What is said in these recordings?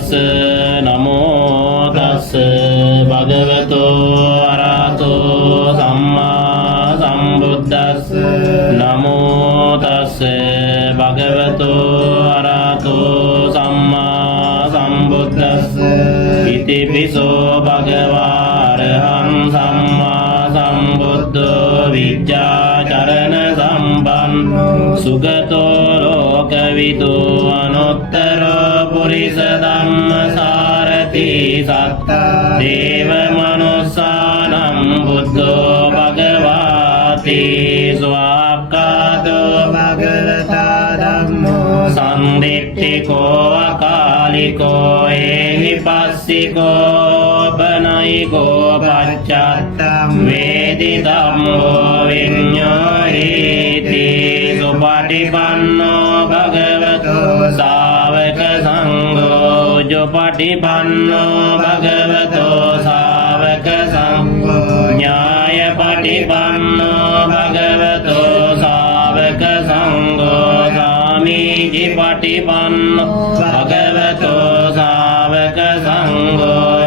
තස්ස නමෝ තස්ස භගවතෝ අරහතෝ සම්මා සම්බුද්දස්ස නමෝ තස්ස භගවතෝ අරහතෝ සම්මා සම්බුද්දස්ස ඉතිපිසෝ භගවාරහං සම්මා සම්බුද්ධෝ විච්ඡාචරණ සම්පන්නෝ සුගතෝ ලෝකවිදෝ අනුත්තරෝ පුරිස ධම්මසාරති සත්තා දේව මනුස්සානම් බුද්ධෝ භගවාති ස්වාක්ඛාතෝ භගවතා ධම්මෝ සම්දිට්ඨිකෝ අකාලිකෝ ඒහිපස්සිකෝ පනයිකෝ පච්චත්තම් වේදි ධම්මෝ විඤ්ඤායේති සුපටිපන්නෝ භගවතෝ ශාවක සංඝෝ ජොපටිපන්නෝ භගවතෝ ශාවක සංඝෝ ඥායපටිපන්නෝ භගවතෝ ශාවක සංඝෝ සාමීචි පටිපන්නෝ භගවතෝ ශාවක සංඝෝ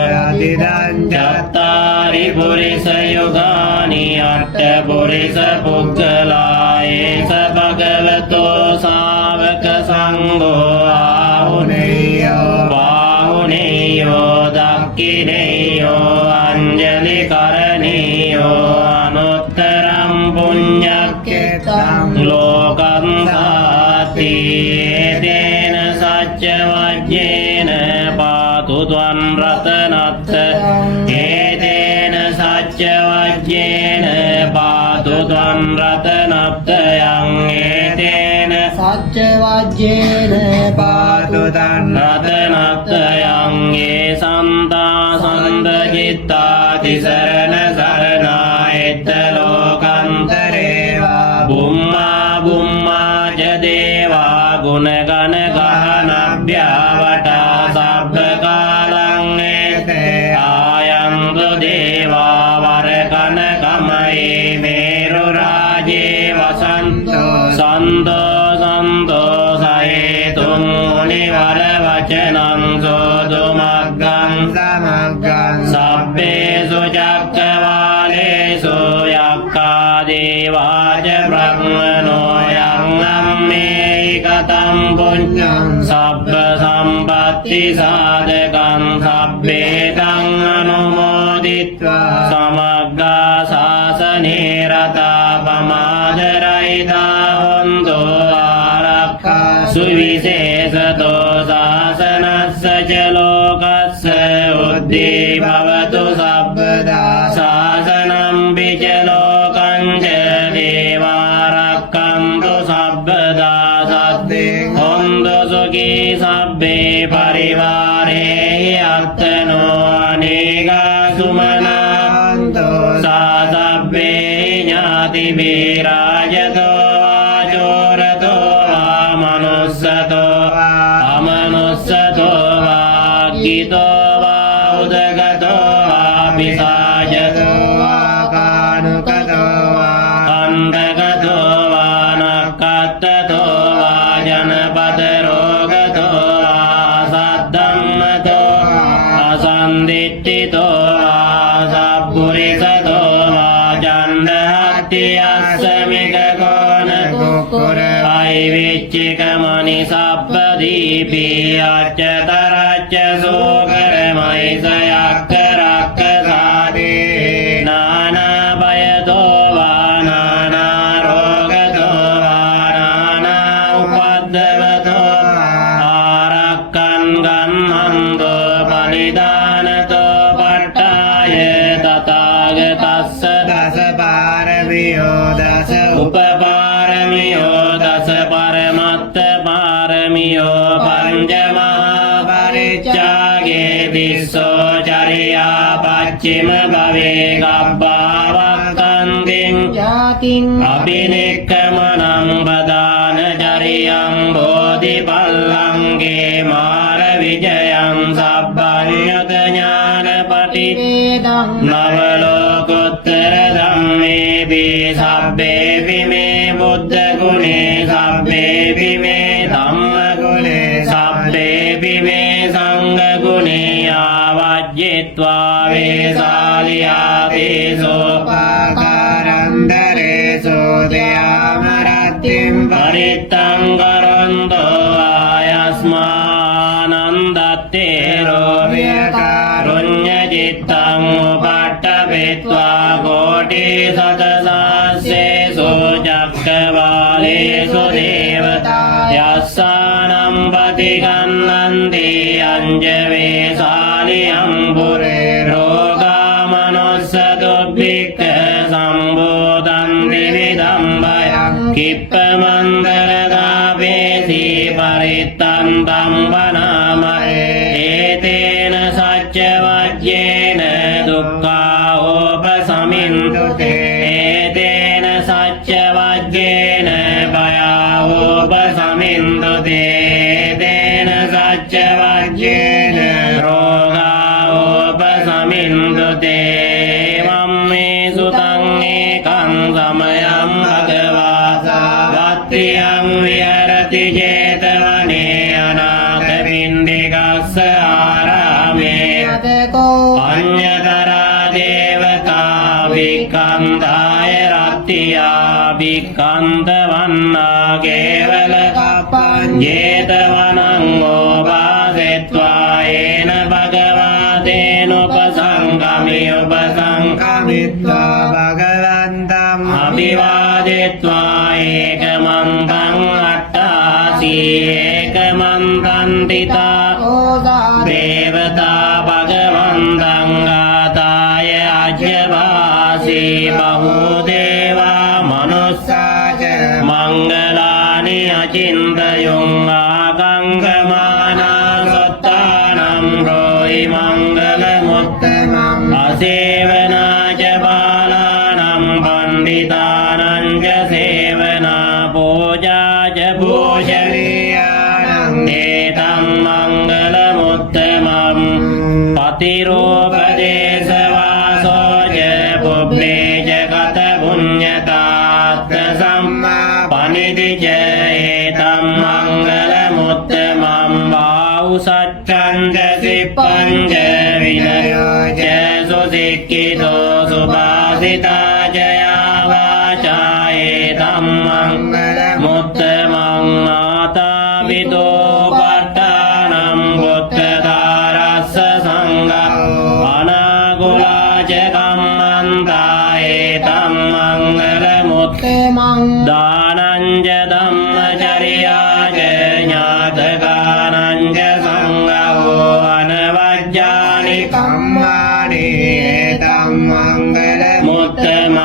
චත්තාරි පුරිස යුගානි අට්ඨ පුරිස පුග්ගලායේස භගවතෝ ශාවක සංඝෝ ආහුනේයෝ බාහුනේයෝ දක්ඛිනේයෝ අංජලි කරණීයෝ අනුත්තරං පුඤ්ඤක්ඛේතං ලෝකං සාති තේන සච්ච වජ්ජේන පාතු ත්වං රතනත්ත ඒතේන සච්ච වජ්ජේන පාතු ත්වං රතනත්තයං ඒතේන සච්ච වජ්ජේන පාතු තං රතනත්තයං ඒ සන්තා සන්දචිත්තා තිසරණ සරණායත ලෝකන්තරේවා බුම්මා බුම්මා ච දේවා ගුණගණ ගහනභ්‍යාවටා සබ්බ කාලං ඒතේ ආයන්තු දේවා වරකන කමයේ මේරු රාජේ වසන්තෝ සන්තෝ සන්තෝ සහේතුම් මුනිවර වචනං සෝදු මග්ගං සමග්ගං සබ්බේසු චක්කවාලේසු යක්ඛා දේවාච බ්‍රහ්මනෝ යං අම්මේකතං පුඤ්ඤං සබ්බ සම්පත්ති සාධකං සබ්බේතං අනුමෝදිත්වා සමග්ගා ශාසනේ රතා පමාදරයිතා හොන්තු ආරක්ඛා සුවිශේෂතෝ ශාසනස්ස ච ලෝකස්ස උද්ධී භවතු සබ්බදා ශාසනං පිච ලෝකං ච දේවාරක්ඛන්තු සබ්බදා සද්දේ හොන්තු සුඛී සබ්බේ පරිවාරේ අත්තනෝ අනේකා සුමනාන්තෝ සාසබ්බේ ඥාති වේරාජතෝ ආචෝරතෝ ආමනුස්සතෝ අමනුස්සතෝ වාග්ගිතෝ වා උදගතෝ ආපිසාජතෝ ආකානුකතෝ කණ්ඩගතෝ වා නක්ඛත්තතෝ වා ජනපද රෝගතෝ සද්ධම්මතෝ අසන්දිට්ඨිතෝ සප්පුරිසතෝ චණ්ඩහත්ති අස්සමික කෝණ කුකුර අයිවිච්චික මනි සප්පදීපී අච්චතරච්ච සෝකරමයිස යක්කරක්ක සාදේ නානා භයතෝ වා නානා රෝගතෝ වා නානා උපද්දවතෝ ආරක්කං ගන්නන්තෝ පනිදානතෝ පට්ඨාය තථාගතස්ස දස පාරමියෝ දස උපපාරමියෝ දස පරමත්ත පාරමියෝ පංචමහා පරිච්ඡාගේ විස්සෝ චරියා පච්චිම භවේ ගබ්බාවක්ඛන්තිං ජාතිං අබිනෙක්ඛමනං බදාන චරියං බෝධිපල්ලංගේ මාර විජයං සබ්බඤ්ඤත ඥානපටි වේදං නවලෝකෝත්තර ධම්මේපි සබ්බේපි මේ බුද්ධ ගුණේ සබ්බේපි මේ ධම්ම ගුණේ සබ්බේපි මේ සංඝගුණයා වජ්ජිත්වා වේසාලියාති සෝපාකාරන්දරේසු දයාමරත්තිම් පරිත්තං කරන්තෝ ආයස්මානන්දත්තේරෝ කාරුඤ්ඤචිත්තං උපට්ඨපිත්වා කෝටි සතසාස්සේසු චක්කවාලේසු දේවතා යස්සානම් පතිගන්නන්ති අංජවේ සාලියං පුරේ රෝගාමනුස්ස දුබ්බික්ඛ සම්බෝධන්ති විදම්බයං කිප්පමන්දරදාපේසි පරිත්තන්තං වනාමහේ ඒතේන සච්ච වජ්ජේන දුක්ඛා ඕපසමින්දුතේ ඒතේන සච්ච වජ්ජේන භයා ඕපසමින්දුතේ ඒතේන සච්ච වජ්ජේන රෝගා ඕපසමින්දුතේ මම්මේ සුතං ඒකං සමයං භගවා සාවත්තියං විහරති ජේතවනේ අනාථපිණ්ඩිකස්ස ආරාමේ යතකෝ අඤ්ඤතරා දේවතා වික්ඛන්දාය රත්තියා වික්ඛන්තවන්නා කේවල කප්පං ජේතවනං ඕපාසෙත්වා ඒන භගවා තේනුපසංගමි කමිත්වා භගවන්තං අභිවාදෙත්වා ඒකමන්තං අට්ඨාසී ඒකමන්තං තිතා ඕදාත දේවතා භගවන්තං ගාතාය අජ්ජවාසී බහුදේවා මනුස්සාච මංගලානි අචින්තයුං ආගංගමානා සත්තානම් රෝයි මංගල මුත්තමං අසේවනාච බාලානම් පණ්ඩිතානං ච සේවනා පූජාච පූජනීයානං ඒතං මංගල මුත්තමං පතිරෝපදේශවාසෝච පුබ්බේච කත පුඤ්ඤතාත්ත සම්මා පනිදිච ඒතං මංගල මුත්තමං බාහුසච්ඡං ච සිප්පං ච විනයෝ ච සුසික්ඛිතෝ සුභාසිතා ච යාවාචා ඒතං මංගල මුත්තමං ආතාවිතෝ පට්ඨානම් බුද්ධදාරස්ස සංඝෝ අනාගුලාච කම්මන්තා ඒතං මංගල මුත්තමං දානං ච ධම්මචර්යාච ඥාතකානං ච සංඝෝ අනවජ්ජානි කම්මානි ඒතං මංගල මුත්තමං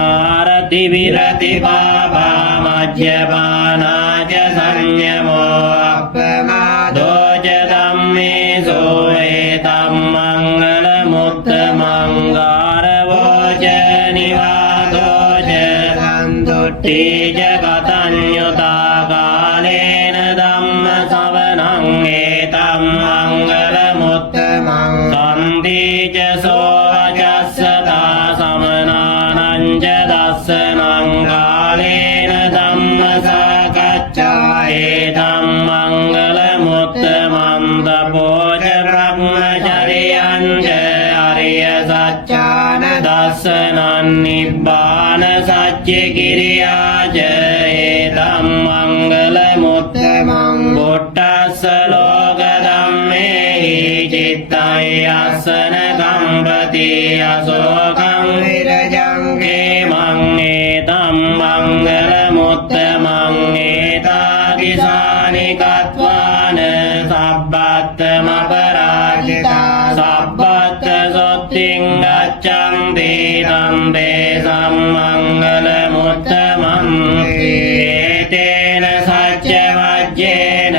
ආරති විරති පාපා මජ්ජපානාච සංයමෝ අප්පමාදෝ ච ධම්මේසු ඒතං මංගල මුත්තමං ගාරවෝ ච නිවාතෝ ච සන්තුට්ඨි තේජ කතඤ්ඤතා කාලේන ධම්ම ශ්‍රවණං ඒතං මංගල මුත්තමං සම්දීච සෝවචස්සතා සමනානං ච දස්සනං කාලේන ධම්ම සාකච්ඡා ඒතං මංගල මුත්තමං තපෝච බ්‍රහ්මචර්යං ච අරිය සත්‍යාන දස්සනං නිබ්බාන සච්ච කිරියාච ඒතං මංගල මුත්තමං බුද්ධස්ස ලෝක ධම්මේහි චිත්තං යස්සන කම්පති අසෝකං විරජං කේමං ඒතං මංගල මුත්තමං ඒතාදිසානි කତ୍වාන සබ්බත්තම පරාජිතා සබ්බත්ත සොත්තිං ගච්ඡන්ති තම්බේ සම්මංගල මුත්තමං ඒතේන සච්ච වජ්ජේන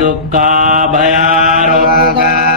දුක්ඛා භයාරෝගා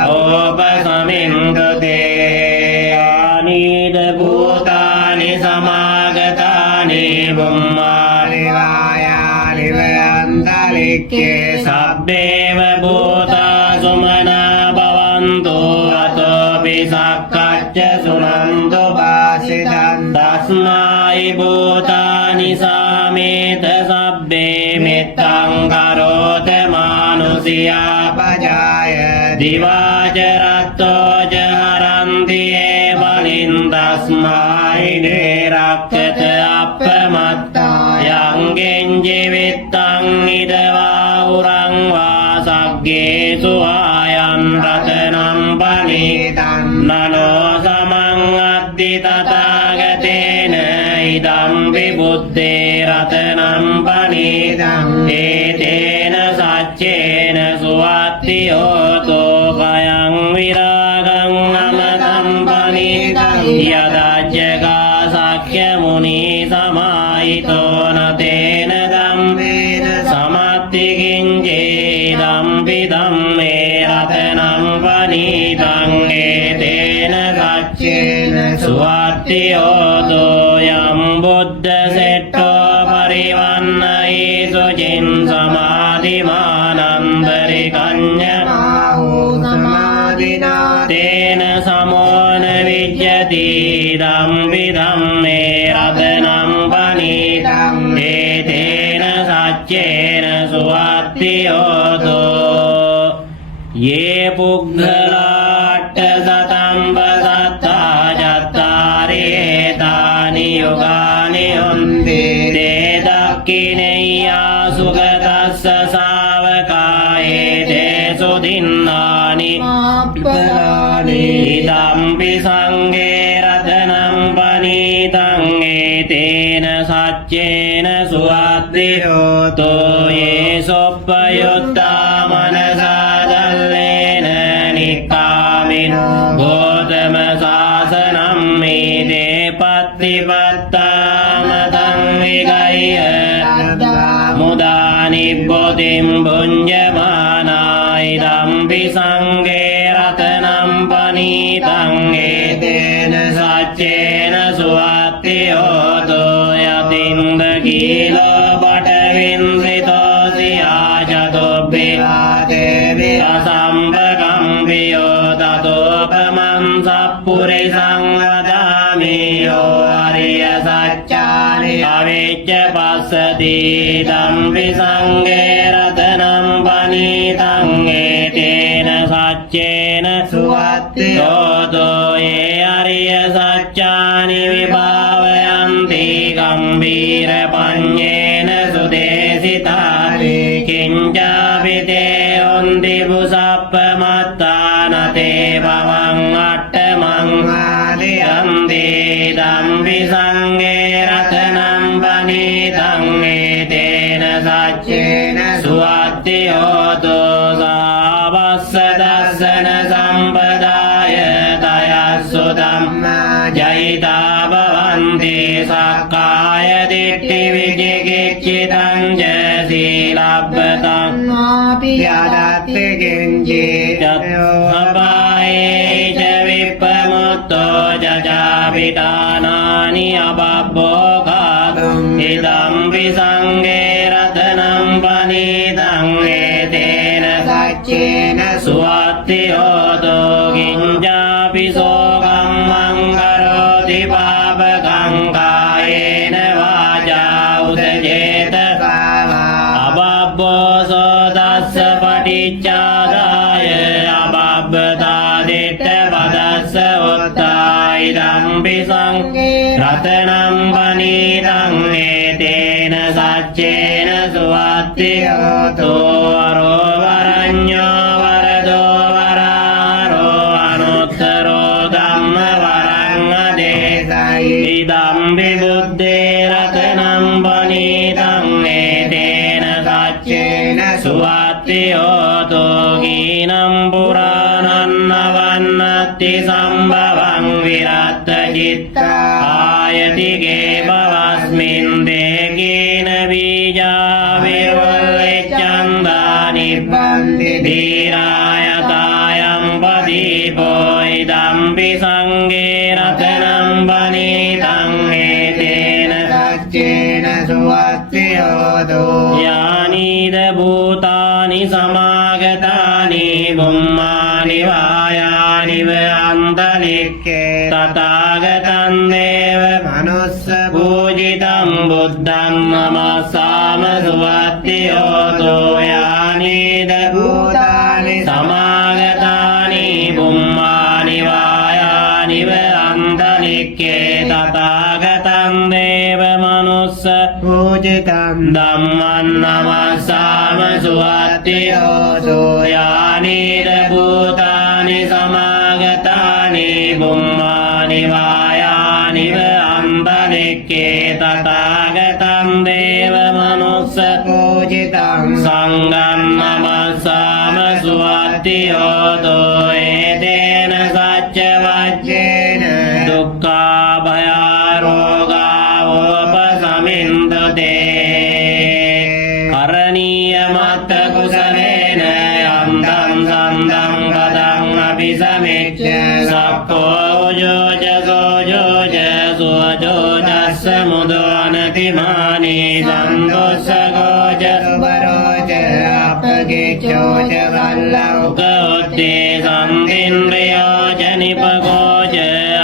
ඕපසමින්දුතේ ආනීද භූතානි සමාගතානි බුම්මානි වායානි වයන්තලික්කේ සබ්බේව භූතා සුමනා භවන්තු අතෝපි සක්කච්ඡ සුනන්තු වාසිතං තස්මායි භූතානි සාමේත සබ්බේ මෙත්තං කරෝත මානුසියා පජාය දිවාචරත්තෝ ජහරන්ති ඒ බලින් තස්මායිනේ රක්කත අපමත්තා යංගෙන් ජීවිත්තං ඉදවා උරං වාසග්ගේසු ආයන් රතනම් පනිතං නනෝ සමං අද්දි තථාගතේන ඉදම් විබුද්ධේ රතනම් පනිතං ඒතේන සච්චේන සුවත්ති හෝතෝ කයං විරාගං අමතම් පනිතං යදජ්ජකා සක්්‍ය මුනි සමාහිතෝ නතේන ධම්මේන සමත්ති කිංචේ ධම්පි ධම්මේ රතනම් පනිතං ඒතේන සච්චේන සුවත්ති හෝතෝ යම් බුද්ධ සෙට්ඨෝ පරිවන්නයි සුචින් සමාධිමානන්දරි කඤ්ඤමාහෝ සමාධිනා තේන සමෝන විජ්ජති ධම්පි ධම්මේ රතනම් පනිතං ඒතේන සච්චේන සුවත්ති හෝතෝ යේ පුග්ගලාට්ඨ සතම්බ සත්තා චත්තාරේතානි යෝගානි හොන්ති තේ දක්ඛිනේයා සුගතස්ස ශාවකායේ තේසු දින්නානි අප්පලානි ඉදම්පි සංඝේ රතනම් පනිතං ඒතේන සච්චේන සුවත්ති හෝතෝ යේ සොප්පයුත්තා මනසා දල්ලේන නික්ඛාමිනෝ ගෝතම සාසනම් මේදේ පත්තිපත්තාම තං විගය්‍ය මුදා නිබ්බෝධිම් භුඤ්ජමානායි ධම්පි සංඝේ රතනම් පනිතං ඒතේන සච්චේන සුවත්ති හෝතෝ යතින්ද කීලෝ පඨවින්සිතෝසි ආචතොබ්බේ අසම්පකම්පියෝ තතෝපමං සප්පුරිසං වදාමි යෝ අරිය සච්චානි අවිච්ඡ පස්සති ධම්පි සංඝේ රතනම් පනිතං ඒතේන සච්චේන සුවත්ති හෝතෝ යේ අරිය සච්චානි විභාවයන්ති ගම්බීර පඤ්ඤේන සුදේසිතානි කිංජාවිතේ හොන්ති පුසප්පමත්තානතේ භවං අට්ඨමං ආදියන්ති ධම්පි සංඝේ රතනම් පනිතං ඒතේන සච්චේන සුවත්ති හෝතෝ සාවස්ස දස්සන සම්පදාය තයස්සු ධම්මා ජයිතා භවන්ති සක්කාය දිට්ඨි විචිකිච්ඡිතං ච සීලබ්බතං නාපි යදත්ති කිංචිත් අපායේ ච විප්පමුත්තෝ ජජාපිතානානි අබබ්බෝ කාතුං ඉදම්පි සංඝේ රතනම් පනිතං ඒතේන සච්චේන සුවත්ති හෝතෝ කිංජාපි සෝකම් මංගරෝති පාපකං කායේන වාචා උදචේතසා අබබ්බෝ සෝතස්ස පටිච්චාදාය අබබ්බතා දිට්ඨ පදස්ස උත්තායි ධම්පි සංඝේ රතනම් පනිතං ඒතේන සච්චේන සුවත්ති හෝතෝ අරෝ වරඤ්ඤෝ වරදෝ වරාරෝ අනුත්තරෝ ධම්ම වරං අදේසයි ඉදම්පි බුද්ධේ රතනම් පනිතං ඒතේන සච්චේන සුවත්ති හෝතෝ කීනම් පුරාණං නවන්නත්ති සම්භවං විරත්ත චිත්තා ආයතිගේ භවස්මින් දේකේන බීජා විවල්ලෙච්ඡන්දා නිබ්බන්ති ධීරායතායම් පදීපෝ ඉදම්පි සංඝේ රතනම් පනිතං ඒතේන සච්චේන සුවත්ති හෝතෝ යානිද භූතානි සමාගතානි බුම්මානි වායානි අන්තලික්ඛේ තථාගතං දේව මනුස්ස පූජිතං බුද්ධං නමස්සාම සුවත්ති හෝතෝ යානිද භූතානි සමාගතානි पूजितं ධම්මං නමස්සාම සුවත්ති හෝතු යානිද භූතානි සමාගතානි බුම්මානි වායානිව අන්තරික්ඛේ තථාගතං දේව මනුස්ස पूजितं සංඝං නමස්සාම සුවත්ති හෝතු ඒතේන සච්ච වච්චේන දුක්ඛා භයා රෝගා උපසමින්දතේ කරණීය මත්ත කුසලේන යන්තං සන්දං පදං අபிසමෙච්ච සක්ඛෝ ජෝජ සෝජෝජ සුවජෝජස්ස මුදවනතිමානි සන්දොස්සගෝජ सुबरोज अपगिच्योज वल्लव උකෝත්තේ සම්දින්ද්‍රයෝජ නිපගෝජ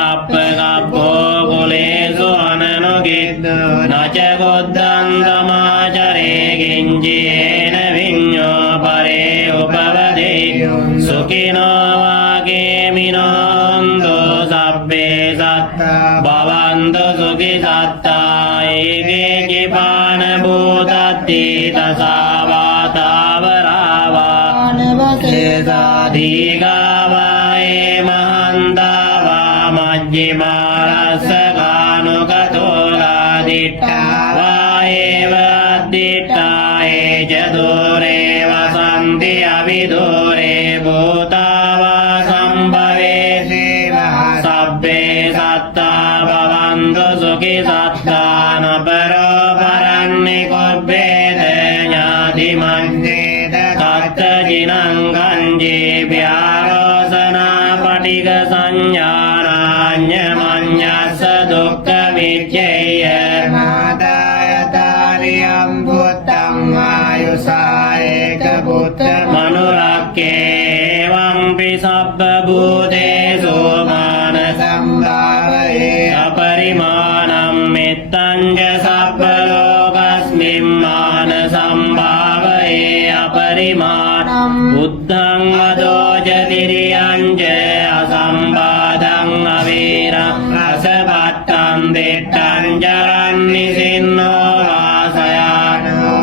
අප්පගබ්බෝ කුලේසු අනනුගිද්දු නච ගොද්දං සමාචරේ කිංචේන විඤ්ඤෝ පරේ උපවදේ සුඛිනෝ වාගේමිනෝන්දු සබ්බේ සත්තා භවන්තු සුඛි සත්තා ඒකේ කිපාන භූතත්ති තසාවාතාවරාවා දීගාවායේ මහන්තාවා මජ්ජිමාරස්සකානුකතෝලා දිට්ඨාවායේව අද්දිට්ඨායේ ච දෝරේ වසන්ති අවිදෝරේ භූතාවා සම්භවේ सेवा සබ්බේ සත්තා භවන්තු සුඛි සත්තාන පරෝ පරන්නේ කොබ්බේද ඥාති මඤ්ඤේද තත්තජිනං ගංජේ ව්‍යාරෝසනා පටික සංඥානාඤ්ඤ මඤ්ඤස්ස දුක්ඛ විච්ඡේය मादाय तारियं भूतं आयुषायक पुत्रं මනුරක්කේ වම්පි සබ්බ භූතේසු මානස संभावये අපරිමාණම් මෙත්තං ච සබ්බ ලෝකස්මින් මාන සම්භාවයේ අපරිමාණම් බුද්ධං වදෝච තිරියං ච අසම්බාධං අවීරං අසවත්තං දෙට්ඨං චරන්නි සින්නෝ වාසයානෝ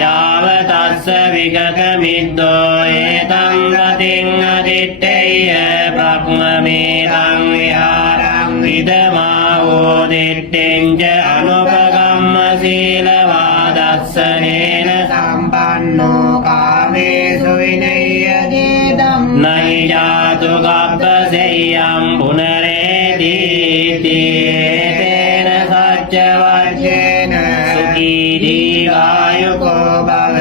යාව තස්ස විගත මිද්දෝ ඒතං ගතින් අදිත්තේය බ්‍රහ්මමේතං විහාරං ඉදමාවෝ දිට්ඨෙන් ච අනුපගම්ම සීලවාදස්සනේන सम्पन्नो कामेषु विनय्यदेदं නයි ජාතු ගබ්බසෙය්‍යං පුනරේදීති තේන සච්ච වච්චේන සුඛී දීඝායුකෝ भव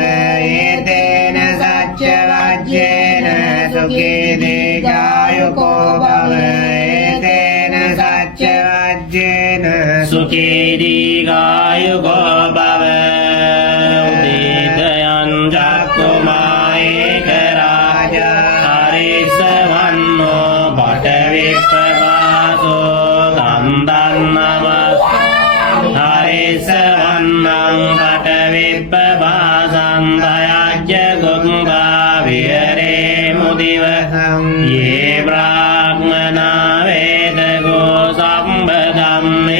एतेन सच्च वज्रेन सुखी दीर्घायुको भव एतेन सच्च वज्रेन සුඛී දීඝායුකෝ භව උදේතයං චක්කුමායේක රාජා හරිසවන්නෝ පඨවිප්පවාසෝ තන්දන් නමස් හරිසවන්නං පඨවිප්පවාසං දයජ්ජ ගංගා විහරේ මුදිවහං යේ බ්‍රාහ්මනා වේදගෝ සම්බගම්මේ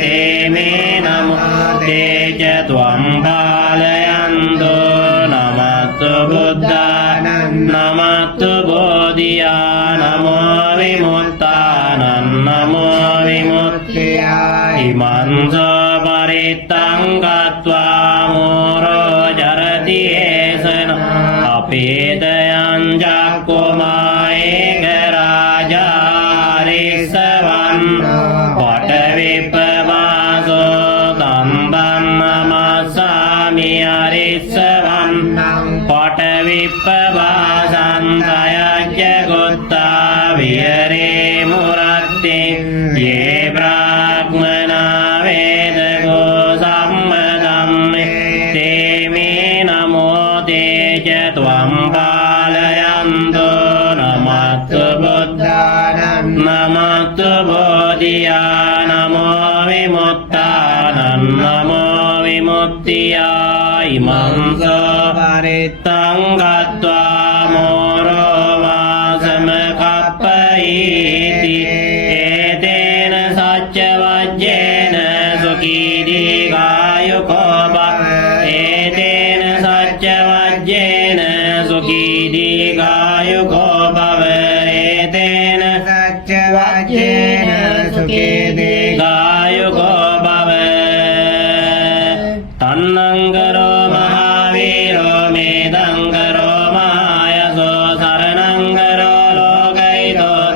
තේමේ නමෝ තේජ ත්වං පාලයන්තෝ නමස්තු බුද්ධානං නමස්තු බෝධියා නමෝ විමුක්තානං නමෝ විමුක්තියායි ඉමන්සෝ පරිත්තං ගත්වා මෝරෝ ජරති ඒසන අපේතයං චක්කුමායේක රාජාරිසවන් පඨවිප්පවාසෝ තම්බන් නමස්සාමි අරිසවන් පඨවිප්පවාසං දයජ්ජ ගොත්තා විහරේ මුරත්ති යේ බ්‍රාහ්මනා වේදගෝ සම්මදම්මේ තේමේ නමෝ තේජ ත්වං පාලයන්තෝ නමස්තු බුද්ධානං නමස්තු බෝධියා නමෝ විමුක්තානං නමෝ විමුක්තියා ඉමංසෝ පරිත්තං ගත්වා මෝරෝ වාසම කප්පයිති ඒතේන සච්ච වජ්ජේන සුඛී දීඝායුකෝ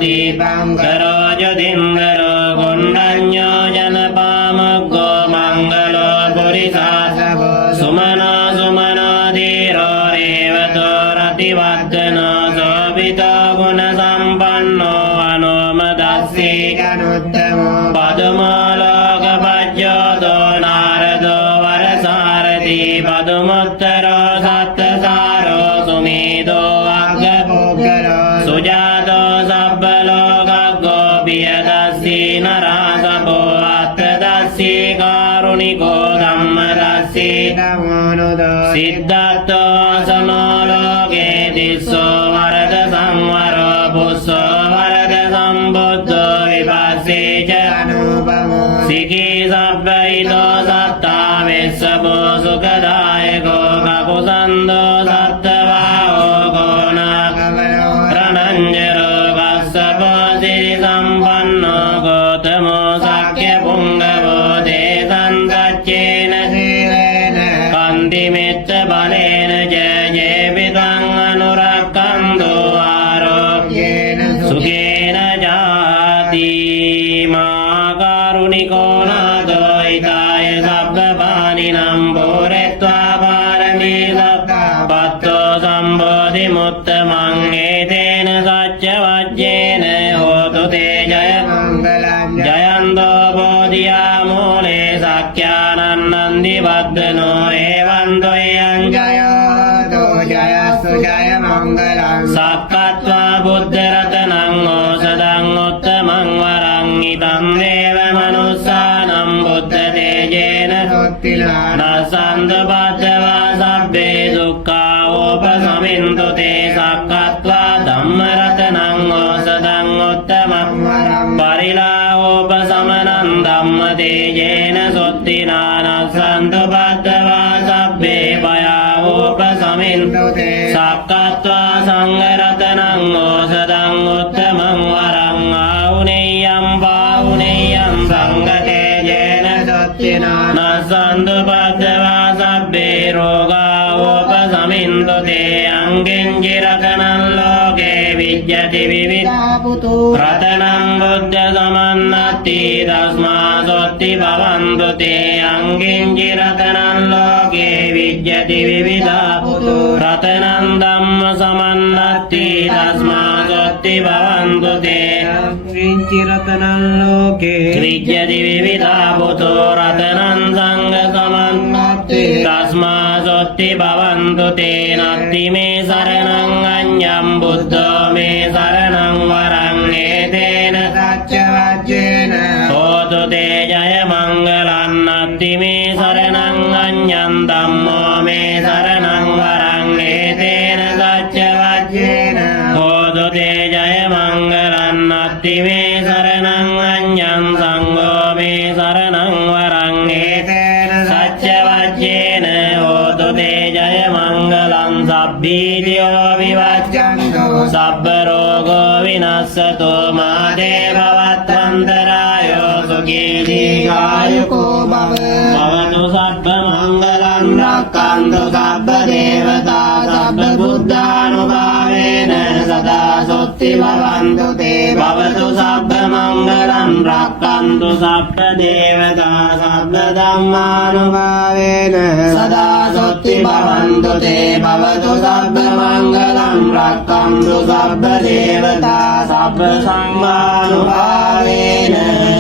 දීපං කරෝජදින්දරෝ ගොණ්ඩඤ්ඤෝ ජනපාමග්ගෝ මංගලෝ පුරිසාසවෝ සුමනෝ සුමනෝ දීරෝ රේවතෝ රතිවද්දනෝ සෝවිතෝ ගුණ සම්පන්නෝ අනෝමදස්සී ගනුත්තමෝ පදුමෝ ලෝකපජ්ජෝතෝ නාරදෝ වරසාරති පදුමුත්තරෝ සත්තසාරෝ සුමේදෝ අග්ගපුග්ගලෝ සුජාතෝ සබ්බලෝකග්ගෝ පියදස්සී නරාසපෝ අත්තදස්සී කාරුණිකෝ ධම්මදස්සී නමෝනුදෝ සිද්ධාර්ථෝ සමෝ ලෝකේ තිස්සෝ වරද සංවරෝ පුස්සෝ වරද සම්බුද්ධෝ විපස්සී ච අනුපමෝ සිකී සබ්බයිතෝ සත්තා වෙස්සපෝ සුඛදායකෝ කකුසන්දෝ සත්තවාහෝ ගෝනා කමනෝ රණංජරෝ කස්සපෝ සිරි සම්පන්නෝ ගෝතමෝ සක්්‍ය පුංගවෝ දේසං සච්චේන සීලේන කන්ති මෙත්ත බලේන ජයජේවිතං අනුරක්ඛන්තෝ ආරෝග්‍යේන සුඛේන ජාති මා කරුණිකෝ නාදෝ ඊතාය සබ්බපානිනම් බෝරෙත්වා පාරමී සත්තා පත්තෝ සම්බෝධි මුත්තමං ඒතේන සච්ච වජ්ජේන හෝතු තේ ජය මංගලං ජයන්තෝ බෝධියා මූලේ සක්ඛ්‍යානන්නන්දි වද්දනෝ එවං ද්වයං ජයෝ ජයසු ජය මංගලං සක්කත්වා බුද්ධ රතනං ඕසදං උත්තමං වරං ඉදං දේව මනුස්සානම් බුද්ධ තේජේන සොත්තිලාන නසන්ද බද්ධවා සබ්බේ දුක්ඛා ඕපසමින්තු තේ සක්කත්වා ධම්ම රතනං ඕසදං උත්තමං වරං පරිලාහෝපසමනං ධම්ම තේජේන සොත්තිනානසන්තු බද්ධවා සබ්බේ පයාහෝපසමින්තු තේ සක්කත්වා සංඝරතනං ඕසදං උත්තමං වරං ආහුනේයං පාහුනේයං සංඝතේජේන සොත්තිනාන නසන්තු බද්ධවා සබ්බේ රෝගා ඕපසමින්තු තේ අංගෙන් ජිරතනං ලෝකේ විජ්ජති විවිධ පුතු රතනං බුද්ධ සමන්නත්ති තස්මා සොත්ති භවන්තු තේ අංගෙන් ජිරතනං ලෝකේ විජ්ජති විවිධා පුතු රතනං ධම්ම සමන්නත්ති තස්මා සොත්ති භවන්තු තේ විංචි රතනං ලෝකේ විජ්ජති විවිධා පුතු රතනං සංඝ සමන්නත්ති තස්මා සොත්ති භවන්තු තේ නත්ති මේ සරණං අඤ්ඤං බුද්ධෝ මේ සරණං වරං ඒතේන සච්ච වජ්ජේන හෝතු තේ ජය මංගලං නත්ති මේ සරණං අඤ්ඤං ධම්මෝ මේ සරණං වරං ඒතේන සච්ච වජ්ජේන හෝතු තේ ජය මංගලං නත්ති මේ සරණං අඤ්ඤං සංඝෝ මේ සරණං වරං ඒතේන සච්ච වජ්ජේන හෝතු තේ ජය මංගලං සබ්බීතියෝ විවච්ඡන්තෝ සබ්බ රෝගෝ විනස්සතෝ මාදේ භවත්වන්තරායෝ සුඛී දීඝායුකෝ භව භවතු සබ්බ මංගලං රක්ඛන්තු සබ්බ දේවතා සබ්බ බුද්ධානුභාවේන සදා සොත්ති භවන්තු තේ භවතු සබ්බ මංගලං රක්ඛන්තු සබ්බ දේවතා සබ්බ ධම්මානුභාවේන සදා සොත්ති භවන්තු තේ භවතු සබ්බ මංගලං රක්ඛන්තු සබ්බ දේවතා සබ්බ සංඝානුභාවේන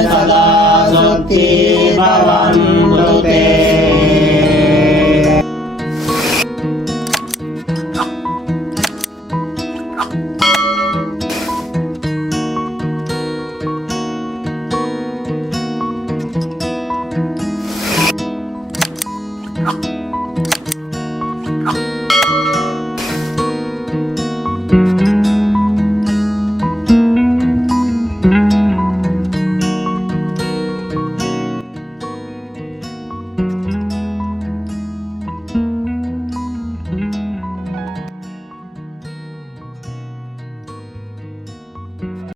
සදා සොත්ති භවන්තු තේ you.